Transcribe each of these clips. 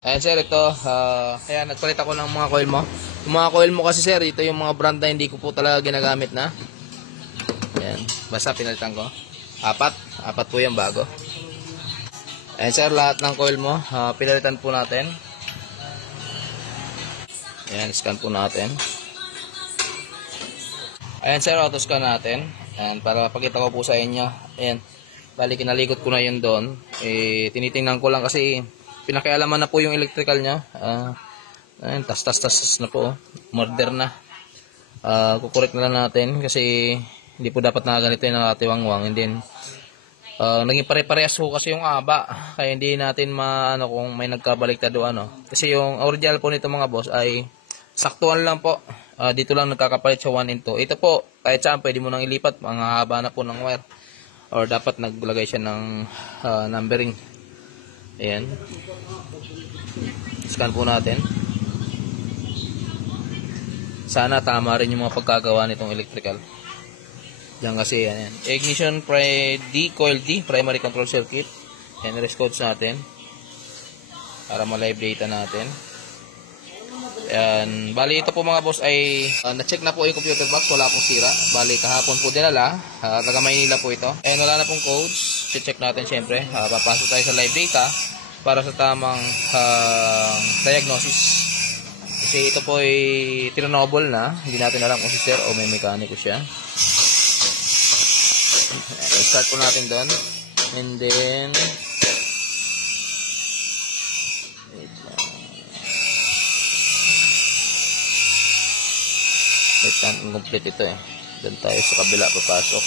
Ayan sir, ito, ayan, nagpalit ako ng mga coil mo. Yung mga coil mo kasi sir, ito yung mga brand na hindi ko po talaga ginagamit na. Ayan, basta pinalitan ko. Apat po yung bago. Ayan sir, lahat ng coil mo, pinalitan po natin. Ayan, scan po natin. Ayan sir, auto scan natin. Ayan, para pakita ko po sa inyo. Ayan, bali kinalikot ko na yun doon. Tinitingnan ko lang kasi pinakialaman na po yung electrical niya. Ayan, tas na po. Murder na. Kukorek na lang natin kasi hindi po dapat nakaganito yung nakatiwangwang. And then, naging pare-parehas po kasi yung aba. Kaya hindi natin maano kung may nagkabaliktad o ano. Kasi yung original po nito mga boss ay saktuan lang po. Dito lang nagkakapalit sa 1 and 2. Ito po, kahit saan pwede mo nang ilipat. Mga haba na po ng wire. Or dapat naglagay siya ng numbering. Ayan. Scan po natin. Sana tama rin yung mga pagkagawa nitong electrical. Diyan kasi yan. Ignition coil D, primary control circuit. Yan, rest codes natin. Para ma-live data natin. Yan. Bali ito po mga boss ay na-check na po yung computer box. Wala pong sira. Bali kahapon po dinala. Taga Maynila po ito. And wala na pong codes. Check natin syempre. Papasok tayo sa live data para sa tamang diagnosis. Kasi ito po ay tinonable na. Hindi natin alam kung si sir o may mekaniko siya. Start po natin doon. And then wait lang, incomplete ito eh. Doon tayo sa kabila papasok.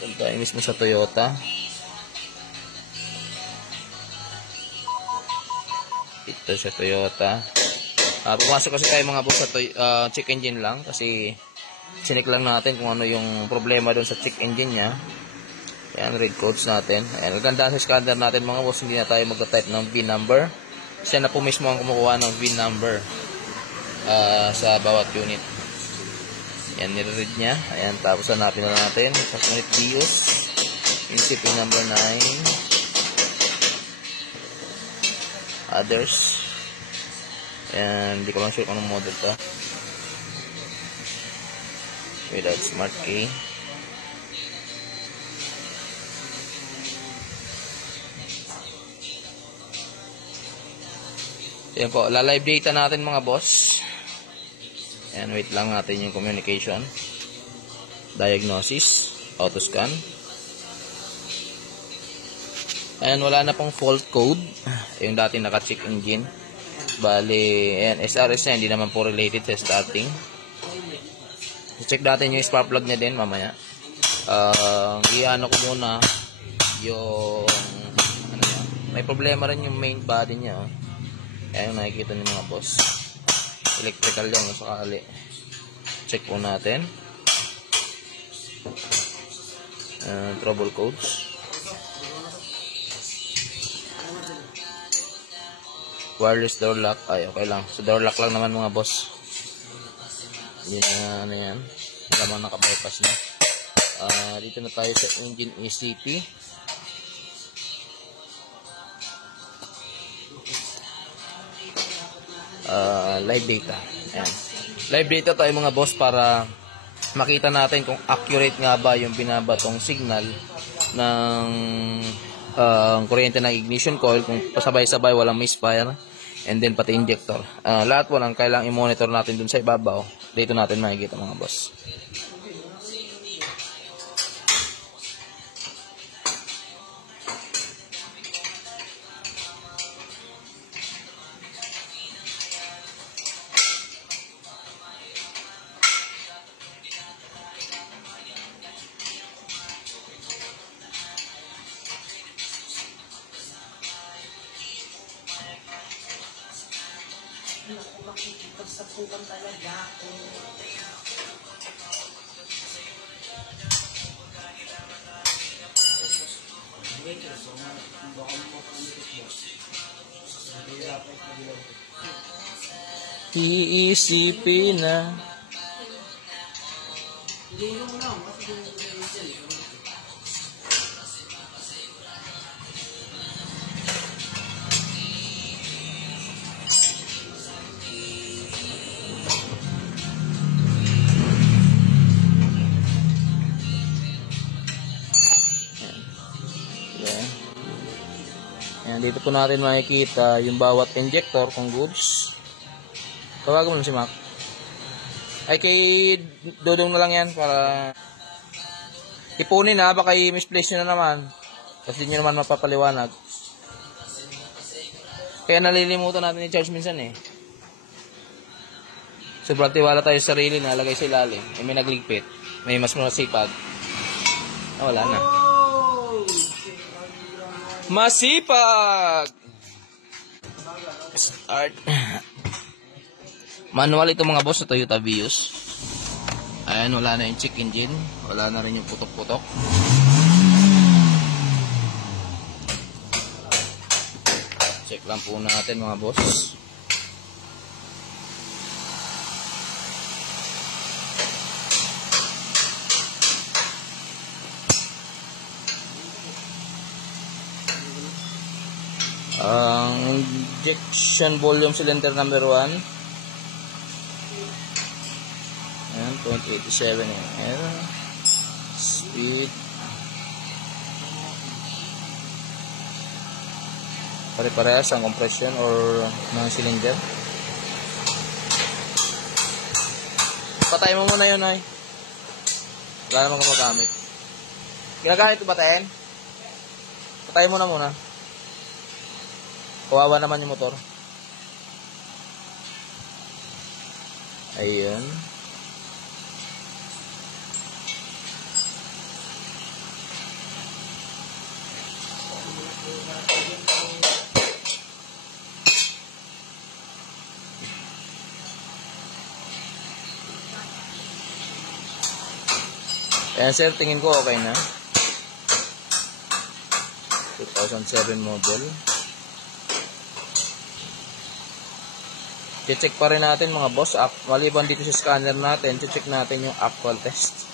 Doon tayo mismo sa Toyota. Ito sa Toyota. Pumasok kasi tayo mga boss sa check engine lang. Kasi sinik lang natin kung ano yung problema doon sa check engine nya. Ayan, read codes natin. Ayan, maganda sa scanner natin mga boss. Hindi na tayo mag-type ng VIN number. Siya na po mismo ang kumukuha ng VIN number sa bawat unit. Ayan, nire-read nya. Ayan, tapos hanapin na natin. Tapos unit BIOS. Insip number 9. Others. And hindi ko lang sure kung anong model to. Without smart key. Ayan po, la-live data natin mga boss. Ayan, wait lang natin yung communication. Diagnosis, auto scan. Ayan, wala na pong fault code. Yung dati naka-check engine. Bali, ayan, SRS na, hindi naman po related sa starting. Check natin yung spark plug niya din mamaya. Iano ko muna yung ano niya. May problema rin yung main body niya. Ayan yung nakikita niyo mga boss. Electrical yan sakali. Check po natin. Trouble codes. Wireless door lock. Ay, okay lang. So, door lock lang naman mga boss. Hindi na ano yan. Malamang naka-bypass na. Dito na tayo sa engine ECP. Live data. Ayan. Live data tayo mga boss para makita natin kung accurate nga ba yung binabatong signal ng kuryente ng ignition coil, kung pasabay-sabay walang misfire, and then pati injector. Lahat walang kailangang i-monitor natin dun sa ibabaw. Dito natin makikita mga boss. Makikipagsapukan talaga ako. Iisipin na Ayan, dito po natin makikita yung bawat injector kung goods. Tawagan mo lang si Mac. Ay, kay Dodong na lang yan para ipunin na, baka i-misplace nyo na naman. Kasi di nyo naman mapapaliwanag. Kaya nalilimutan natin i-charge minsan eh. Sobrang tiwala tayo sa sarili, nalagay sa ilalim. May nagligpit. May mas masipag. Wala na. Masipag! Start. Manual ito mga boss sa Toyota Vios. Ayan, wala na yung check engine. Wala na rin yung putok-putok. Check lang po natin mga boss. Ang injection volume cylinder number 1. Ayan, 0.87 yan. Speed. Pare-parehas ang compression or ng cylinder. Patay mo muna yun, ay. Wala naman ka magamit. Ginagamit ko batayin? Patay mo na muna. Kawawa naman yung motor. Ayun. Ayan sir, tingin ko okay na. 2007 model. I-check pa rin natin mga boss. Maliban dito sa scanner natin, i-check natin yung actual test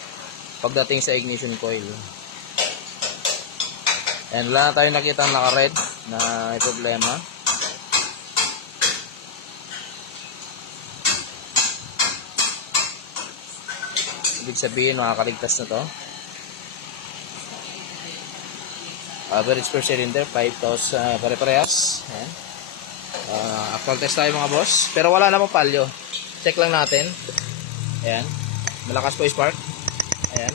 pagdating sa ignition coil. And wala na tayo nakita naka-red na may problema. Ibig sabihin makakaligtas na to. Average per cylinder 5,000 pare-parehas. Ayan. Actual test tayo mga boss. Pero wala namang palyo. Check lang natin. Ayan. Malakas po yung spark. Ayan.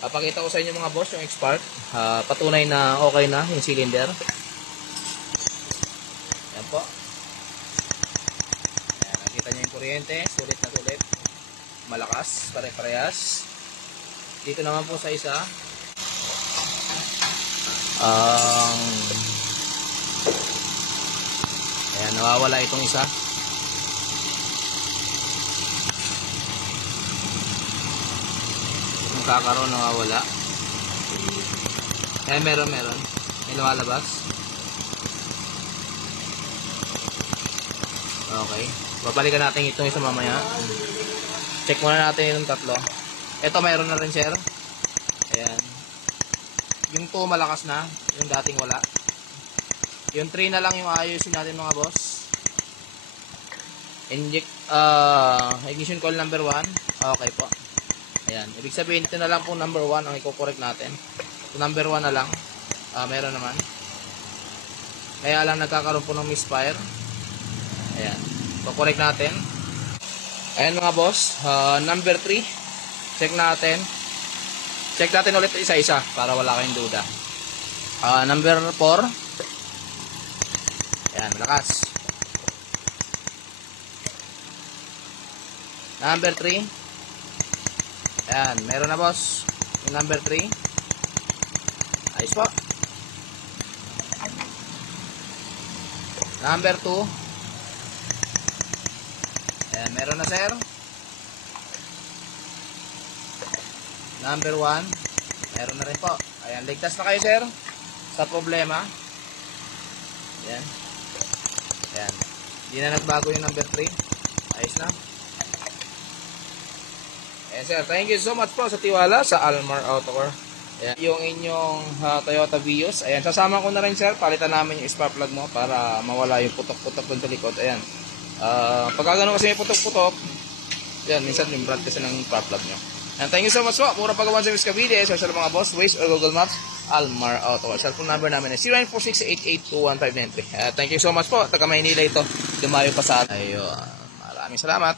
Papakita ko sa inyo mga boss yung spark. Patunay na okay na yung cylinder. Ayan po. Ayan. Nakita nyo yung kuryente. Sulit na sulit. Malakas. Pare-parehas. Dito naman po sa isa. Ayan, nawawala itong isa. Yung kakaroon nawawala. Ayan, meron. May lumalabas. Okay. Babalikan natin itong isa mamaya. Check muna natin yung tatlo. Ito meron na rin sir. Ayan. Yung 2 malakas na, yung dating wala. Yung 3 na lang yung ayusin natin mga boss. Ignition coil number 1. Okay po. Ayan. Ibig sabihin, ito na lang po number 1 ang i-correct natin. So, number 1 na lang. Meron naman. Kaya lang nagkakaroon po ng misfire. Ayan. I-correct natin. Ayan mga boss. Number 3. Check natin. Check natin ulit isa-isa para wala kayong duda. Number 4. Ayan, malakas. Number 3. Ayan, meron na boss. Yung number 3. Ayos po. Number 2. Ayan, meron na sir. Number 1, meron na rin po. Ayan, ligtas na kayo sir sa problema. Ayan. Ayan. Hindi na nagbago yung number 3. Ayos na. Ayan sir, thank you so much po sa tiwala sa Almar Autocore. Ayan. Yung inyong Toyota Vios. Ayan, sasama ko na rin sir. Palitan namin yung spark plug mo para mawala yung putok-putok dun sa likod. Ayan. Pag gano'n kasi may putok-putok, yan, minsan yung brand kasi ng spark plug nyo. And thank you so much po. Mura pagawan sa Cavite. So sa mga boss, Waze or Google Maps, Almar Auto. Cellphone number namin is 0946-882-1593. Thank you so much po. Taga Maynila ito. Dumayo pa sa atin. Ayun. Maraming salamat.